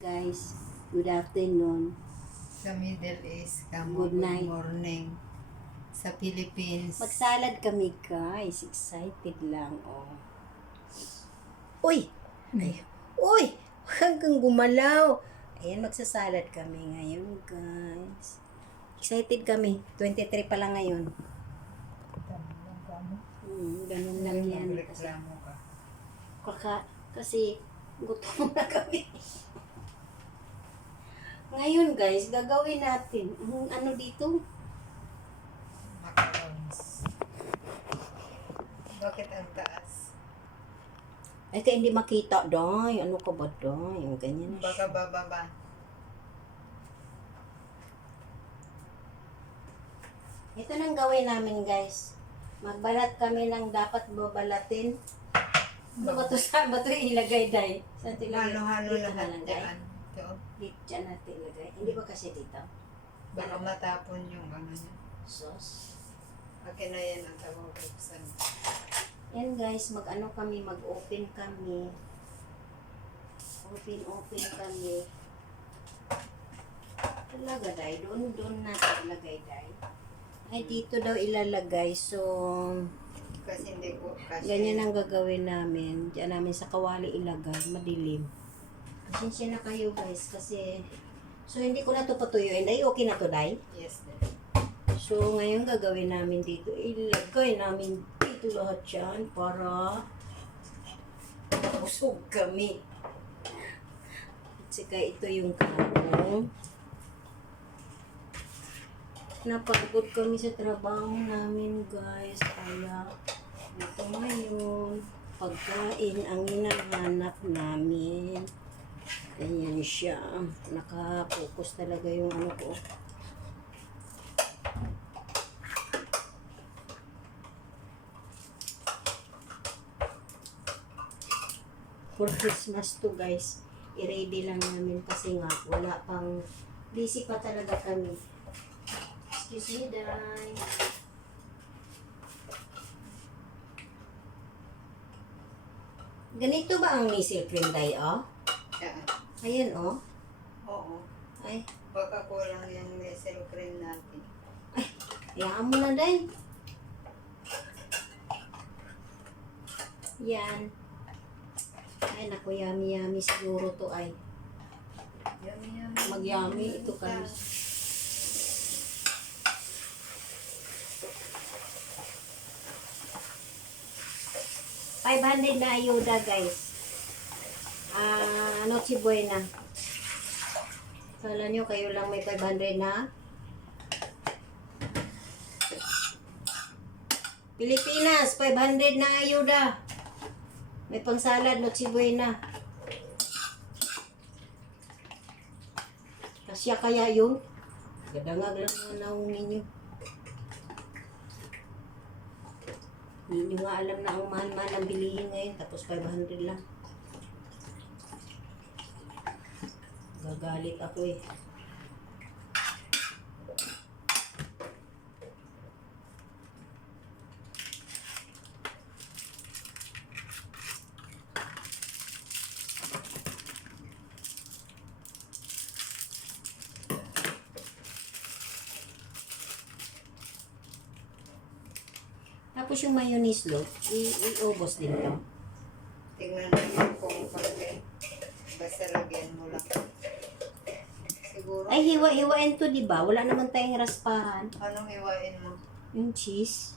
Guys, good afternoon. Sa Middle East, Good night. morning. Sa Philippines, Magsalad kami guys. Excited lang oh. Uy! Ay, uy! Hanggang gumalaw. Ayan, magsasalad kami ngayon guys. Excited kami. 23 pa lang ngayon. Ganun lang yan. magreklamo ka. Kasi gutom na kami. Ngayon guys, gagawin natin ano dito? Macarons. Bakit ang taas? Ay, kaya hindi makita, day. Ano ka ba, day? Yung ganyan na Baka siya. bababa. Ito nang gawin namin, guys. Magbalat kami ng dapat babalatin. Ano ba ito? Saan ba ito ilagay, day? Saan ito ilagay? Halo-halo Dito lahat na lang, day. dyan. Ito. Dito dyan natin ilagay. Hindi ba kasi dito? Baka matapon yung ano niya. Sauce. Akin na yan ang tawag buksan. Yan, guys. Mag-ano kami, mag-open kami. Open kami. Talaga, day. Doon natin ilagay, day. Ay, dito daw ilalagay. So, Kasi hindi ko kasi ganyan ang gagawin namin. Diyan namin sa kawali ilagay. Madilim. Pasensya na kayo, guys. Kasi, so, hindi ko na ito patuyuin. Day, okay na to, day? yes. So, ngayon gagawin namin dito. Ilagay namin dito lahat yan para busog kami. At saka ito yung kamo. Napagod kami sa trabaho namin, guys. Kaya, ito ngayon, pagkain ang hinahanap namin. Ganyan siya. Nakapokus talaga yung ano ko. For Christmas to, guys. I-ready lang namin kasi nga wala pang busy pa talaga kami. Excuse me, Day. Ganito ba ang missile cream, Day, oh? Saan? Ayan, oh. Oo. Ay, Baka kulang yung diesel cream natin. hayaan mo na, Day. Yan. Ay, naku, yummy siguro to ay. Yummy. Mag-yummy ito kami. $500 na ayuda, guys. Noche Buena. Kala nyo, kayo lang may 500 na? Pilipinas, 500 na ayuda. May pangsalad, Noche Buena. Kasya kaya yun? Gadangag lang na naungin nyo. Hindi nyo nga alam na ang mahal-mahal ang bilihin ngayon. Tapos 500 lang. Gagalit ako eh. Tapos yung mayonnaise lo, i-ubos din to. Tingnan natin kung pwede. Basta lagyan mo lang. Siguro. Ay, hiwa-hiwain to, di ba? Wala naman tayong raspahan. Anong hiwain mo? Yung cheese.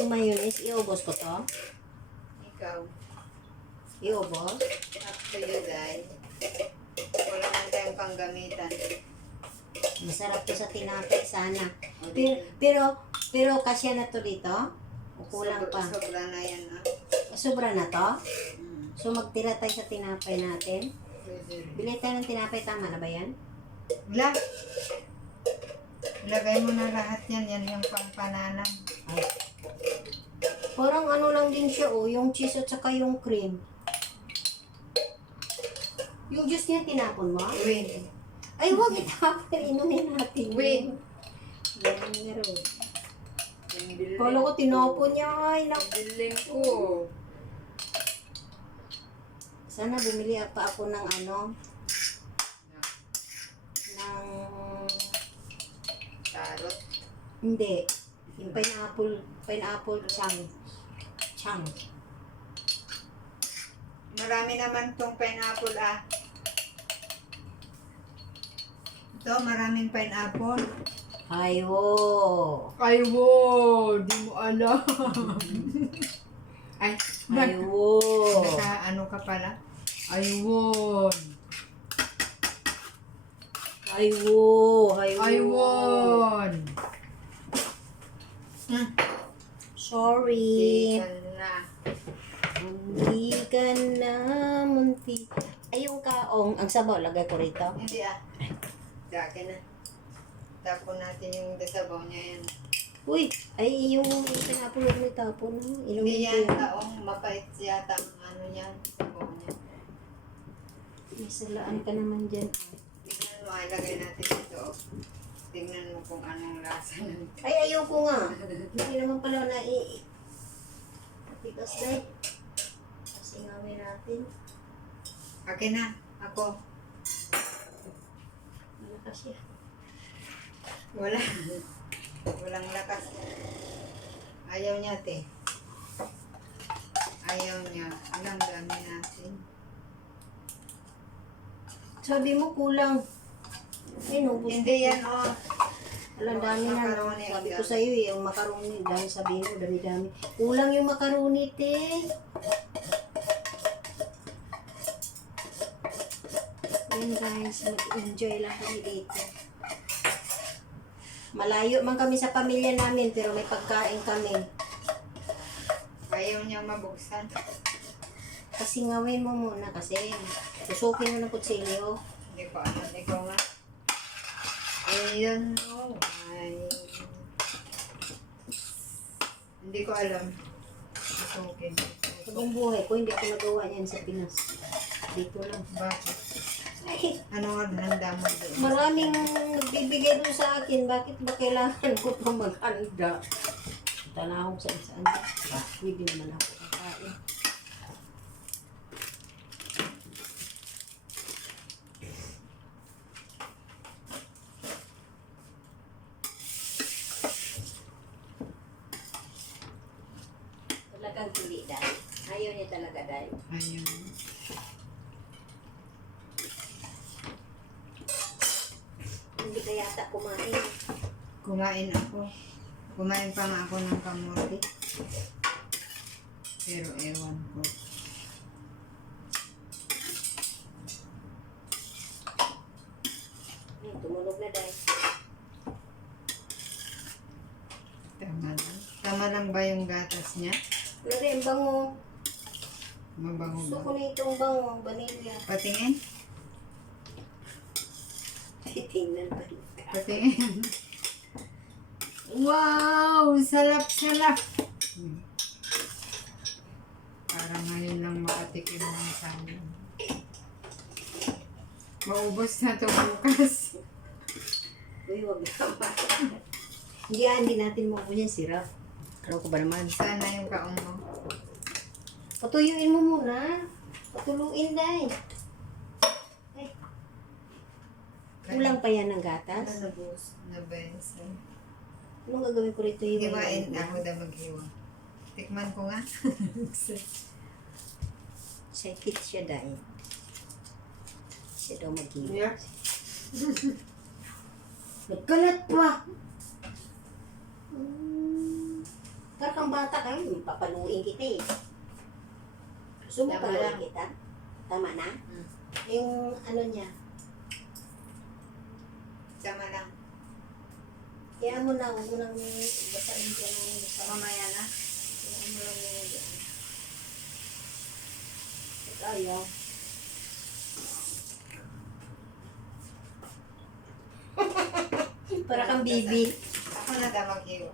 Yung mayonnaise, iubos ko to. Ikaw. Iubos. Up to you, Day. Wala man tayong panggamitan. Masarap to sa tinapay sana. Pero kasya na to dito? O kulang pa? Sobra na yan, ha? Sobra na to? So magtira tayo sa tinapay natin. Pwede rin. Bili tayo ng tinapay, tama na ba yan? Wala. Lagay mo na lahat yan. Yan yung pangpananam. Ay. Parang ano lang din siya oh, yung cheese at saka yung cream. Yung juice niya tinapon mo? Win. Ay, huwag itapon. Inumin natin. Wait. Yan, meron. Kala ko tinapon niya. Ay, Biling ko. Sana bumili pa ako ng ano, ng, Tarot. hindi, yung pineapple chang. Marami naman tong pineapple ah. Ito, maraming pineapple. Aywo. Ay, wow! Di mo alam. Ay, Aywo. ano ka pala? Ayun. Aywo. Ayun. Sorry. Ikan na. Hindi ka na munti. Ay, yung kaong, ang sabaw, lagay ko rito. Hindi ah. Daki na. Tapon natin yung sabaw niya yan. Uy, ay yung pinapulog mo tapon. Hindi Inumin yan ko yun. taong mapait yata ang ano niyan. Sabaw niya. May salaan ka naman dyan. Tignan mo, ilagay natin dito. Tignan mo kung anong lasa ng... Ay, ayoko nga. Hindi naman pala na Tigas dahil. Kasi ngawin natin. Akin na. Ako. Malakas yan. Wala. Walang lakas. Ayaw niya, te. Ayaw niya. Alam, dami natin. Sabi mo kulang. Ay, nubos. Hindi yan, oh. Alam, dami na. Macaroni, Sabi ang ko dami. sa'yo eh, yung macaroni. Dahil sabihin mo, dami-dami. Kulang yung macaroni, te. Yan guys, mag-enjoy lang kami dito. Malayo man kami sa pamilya namin, pero may pagkain kami. Ayaw niya mabuksan. Kasi ngawin mo muna kasi. Susukin mo ng kutsilyo. Hindi ko alam. Ikaw nga. Ayun, oh. Ay. Hindi ko alam. Okay. Sa buong buhay ko, hindi ako nagawa niyan sa Pinas. Dito lang. Bakit? Ay, Ano nga handa mo doon? maraming nagbibigay doon sa akin. Bakit ba kailangan ko pa maghanda? Tanahog sa saan. Pwede naman ako kakain. Talagang hindi dahil. Ayaw niya talaga dahil. Ayun. Hindi ka yata kumain. Kumain ako. Kumain pa nga ako ng kamote. Pero ewan ko. Ay, tumunog na dahil. Tama lang. Tama lang ba yung gatas niya? Ano rin, bango. Mabango Gusto ba? ko na itong bango, vanilla. Patingin? Ay, tingnan pa. Patingin. Wow! Salap-salap! Parang ngayon lang makatikim ng salad. Maubos na to bukas. Uy, wag naman. Hindi natin maubos yan, sirap. Ano ko ba naman? Sana yung kaong mo. Patuyuin mo muna. Patuluin, dahil. Ay. Kulang pa yan ng gatas. Ano na bensa? Anong gagawin ko rito? Hiwain ako na maghiwa. Tikman ko nga. Sakit siya, dahil. Siya daw mag-iwa. Yeah. Nagkalat pa. Parang kang bata kayo, papaluin kita eh. Gusto mo Tama paluin lang. kita? Tama na? Hmm. Yung ano niya, Tama lang. kaya mo na, huwag mo nang basahin ka ng basa. Mamaya na. Kaya mo lang yung dyan. At ayaw. Para kang bibi. Ako na daw maghiwa.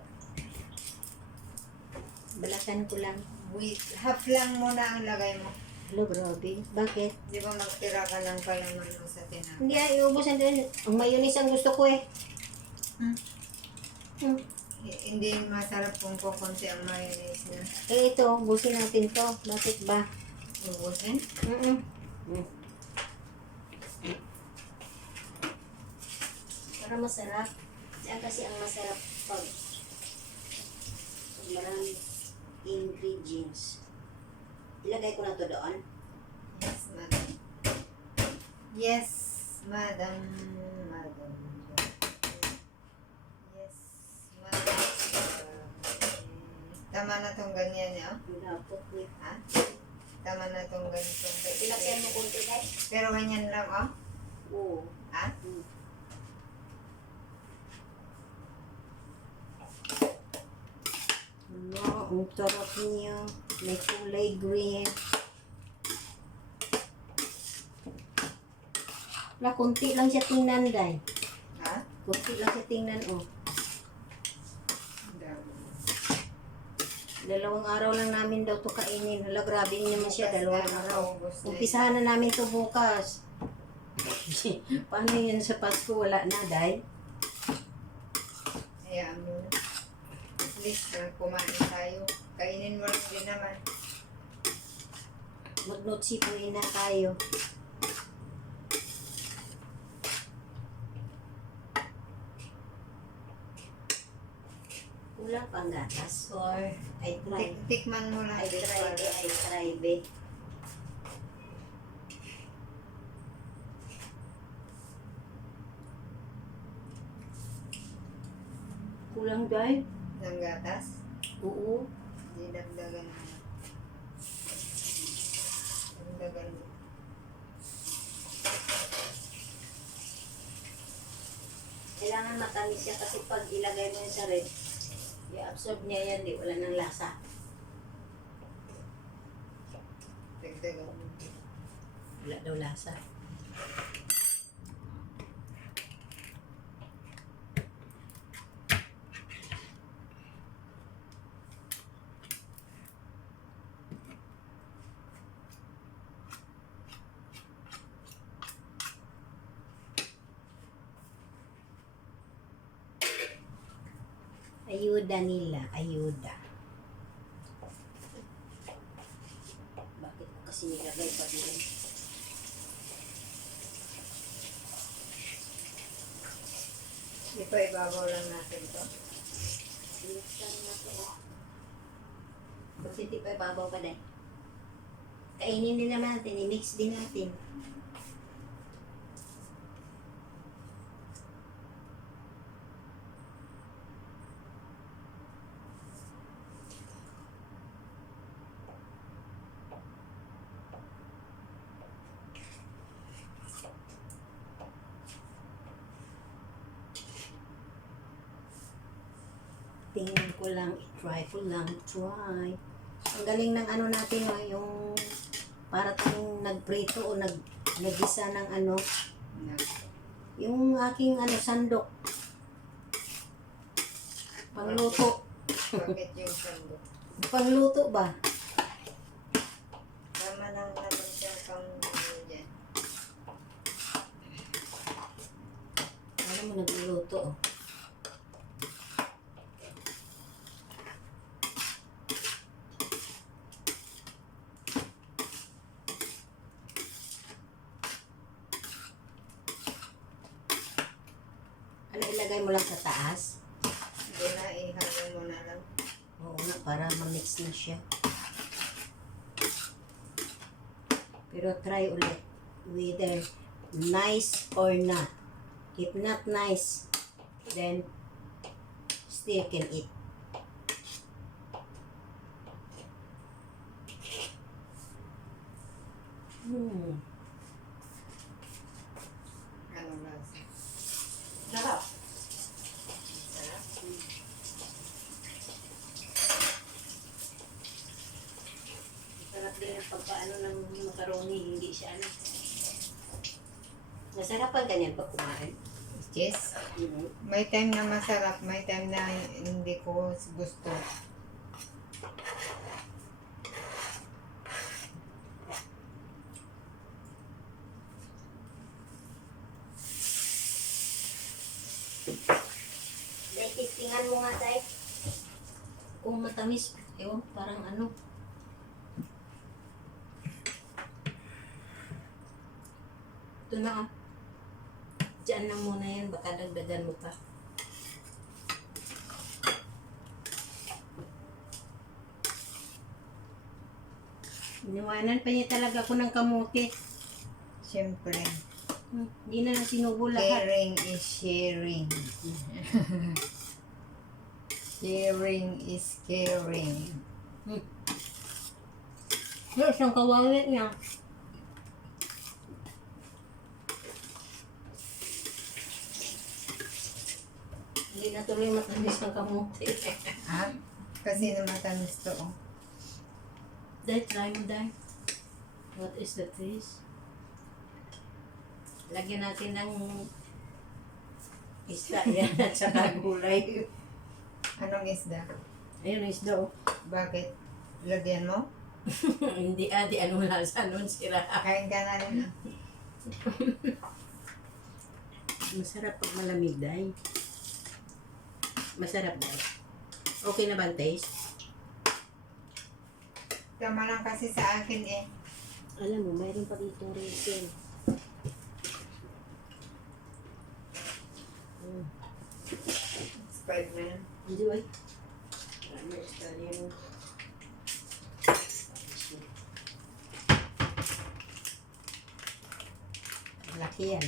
Balasan ko lang. Wait, half lang muna ang lagay mo. Hello, grabe. Bakit? Di ba magtira ka ng palaman mo sa tinapay? Hindi ay, iubusan din. Ang mayonnaise ang gusto ko eh. Hmm? Hmm. Hindi masarap kung kukunti ang mayonnaise niya. Eh ito, ubusin natin to. Bakit ba? Ubusin? Mm-mm. Mm. Para masarap. Diyan kasi ang masarap pag maraming ingredients. Ilagay ko na to doon. Yes, madam. Yes, madam. Madam. Yes, madam. Tama na tong ganyan, no? Lapot ni. Ha? Tama na tong ganitong. Ilagay mo konti guys. Pero ganyan lang, oh? Oo. Ha? Ano, ang sarap niya. May kulay green. Wala, kunti lang siya tingnan, Day. Ha? Kunti lang siya tingnan, oh. Dalawang araw lang namin daw to kainin. Hala, grabe naman siya, dalawang araw. Umpisahan na namin to bukas. Paano yun sa Pasko? Wala na, Day. Hayaan mo na. At least, kumain tayo. Kainin mo lang din naman. Magnotsipuin na tayo. Kulang pang gatas or I try. Tikman mo lang. I try, be. Kulang, Day? Ng gatas. Oo. Dinagdagan mo. Dagdagan mo. Kailangan matamis siya kasi pag ilagay mo yun sa red, i-absorb niya yan, di wala ng lasa. Dagdagan mo. Wala daw lasa. Ayuda nila, ayuda. Bakit ko kasi nilagay pa din? Ito, ibabaw lang natin to. Sinuksan na to. Bakit hindi pa ibabaw pa din? Kainin din naman natin, i-mix din natin. Tingnan ko lang, i-try ko lang, try. Ang galing ng ano natin, no, yung para tayong nagprito o nagisa ng ano, yung aking ano, sandok. Pangluto. Bakit yung sandok? Pangluto ba? Tama lang naman siya pang ano dyan. Alam mo, nagluluto, oh. Ano, ilagay mo lang sa taas? Hindi na, ihalo mo na lang. Oo nga, para ma-mix na siya. Pero try ulit. Whether nice or not. If not nice, then still can eat. Ano lasa? Sarap. Sarap. Sarap din ang pagpaano ng macaroni. Hindi siya ano. Masarapan ganyan pag kumain. Yes. Mm-hmm. May time na masarap, may time na hindi ko gusto. Dahil testingan mo nga tayo. Kung matamis, ewan, parang ano. Ito na ah. Diyan lang muna yan. Baka dagdagan mo pa. Iniwanan pa niya talaga ako ng kamuti. Siyempre. Hindi na sinubo lahat. Caring is sharing. Sharing is caring. Yung isang kawawi niya. Hindi na tuloy matamis ng kamuti. Ha? Kasi na matamis to. Oh. Dahil, try mo dahil. What is the taste? Lagyan natin ng isda yan at saka gulay. Anong isda? Ayun, isda oh. Bakit? Lagyan mo? Hindi di anong lasa nun sira. Kain ka na rin. Masarap pag malamig dahil. Masarap dahil. Okay na ba ang taste? Tama lang kasi sa akin eh. Alam mo, mayroon pa dito resin. Expired na yan. Hindi ay. Ano isda yan? Laki yan.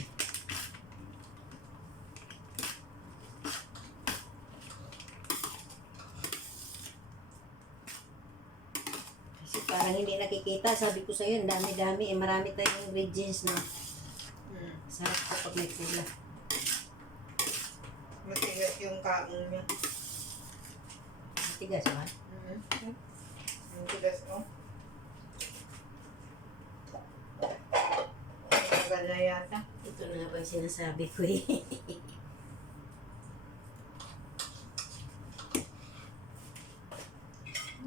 Kasi parang hindi nakikita. Sabi ko sa'yo, ang dami-dami. Eh, marami tayong ingredients na. Sarap kapag may pula. Matigas yung kaong niya. Tigas ba? Matigas oh. Tagal na yata. Ito na nga ba yung sinasabi ko eh.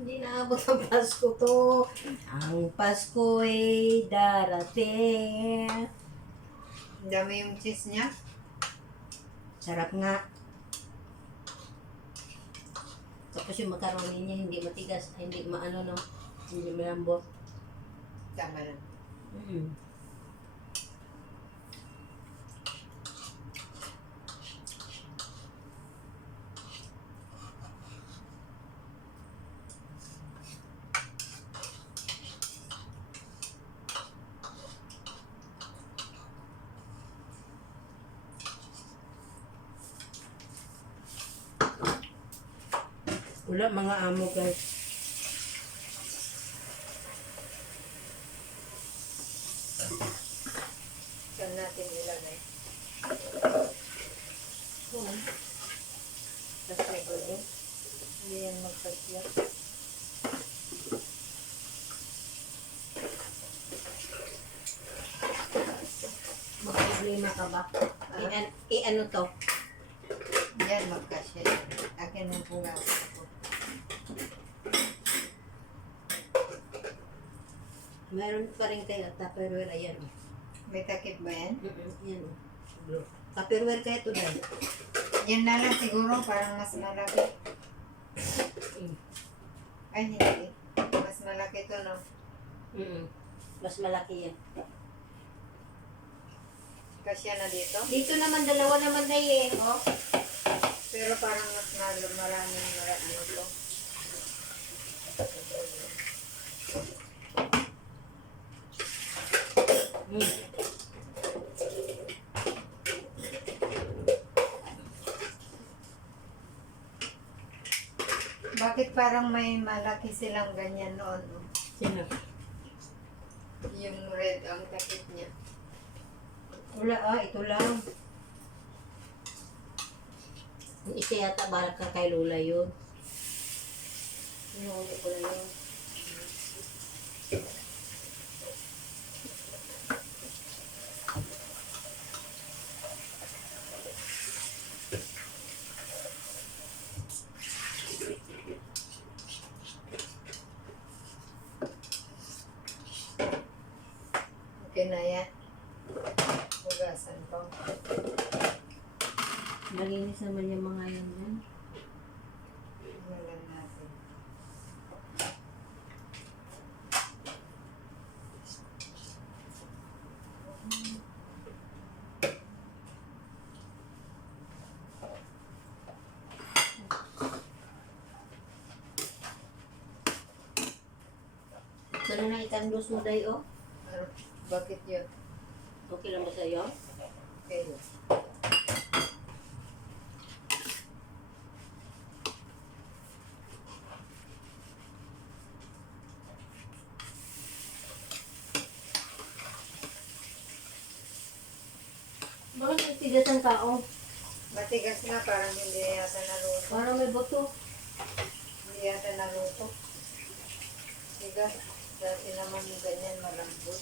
Hindi naabot ang Pasko to. Ang Pasko ay darating. Ang dami yung cheese niya. Sarap nga. Tapos yung macaroni niya hindi matigas, hindi maano no, hindi malambot. Tama lang. Wala mga amo guys. Saan natin ilagay? Tapos may gulo. Hindi yan magpasya. Problema ka ba? I-ano to? Yan magkasya. Akin ang pugaw ko. Mayroon pa rin kayo Tupperware, ayan. May takip ba yan? Yan. Tupperware kaya ito dahil. Yan na lang siguro, parang mas malaki. Ay, hindi. Mas malaki to, no? Mas malaki yan. Kasya na dito. Dito naman, dalawa naman na eh. Oh. Pero parang mas maraming ano to. Bakit parang may malaki silang ganyan noon? No? Sino? Yung red ang takip niya. Wala ito lang. Yung isa yata balak ka kay Lola yun. Inuuli ko na yun. Okay na yan. Hugasan ko. Malinis naman yung mga yan. Wala natin. Sana na itandos mo day oh. Ano? Bakit yun? Okay lang ba sa'yo? Okay. Bakit nagtigas ang kaong? Matigas na, parang hindi yata naluto. Parang may buto. Hindi yata naluto. Tigas. Dati naman ganyan malambot.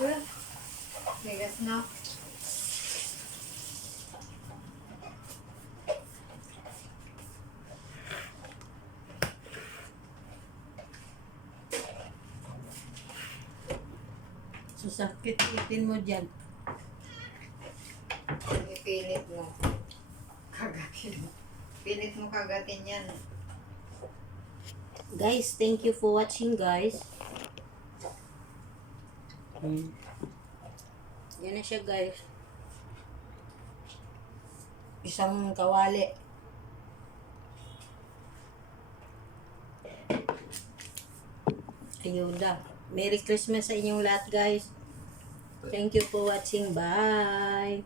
Wala. Tigas na. Susakit-itin mo dyan. Ipilit mo. Kagatin. Pilit mo kagatin yan. Guys, thank you for watching guys. Yan na siya guys. Isang kawali. Ayuda. Merry Christmas sa inyong lahat guys. Thank you for watching. Bye.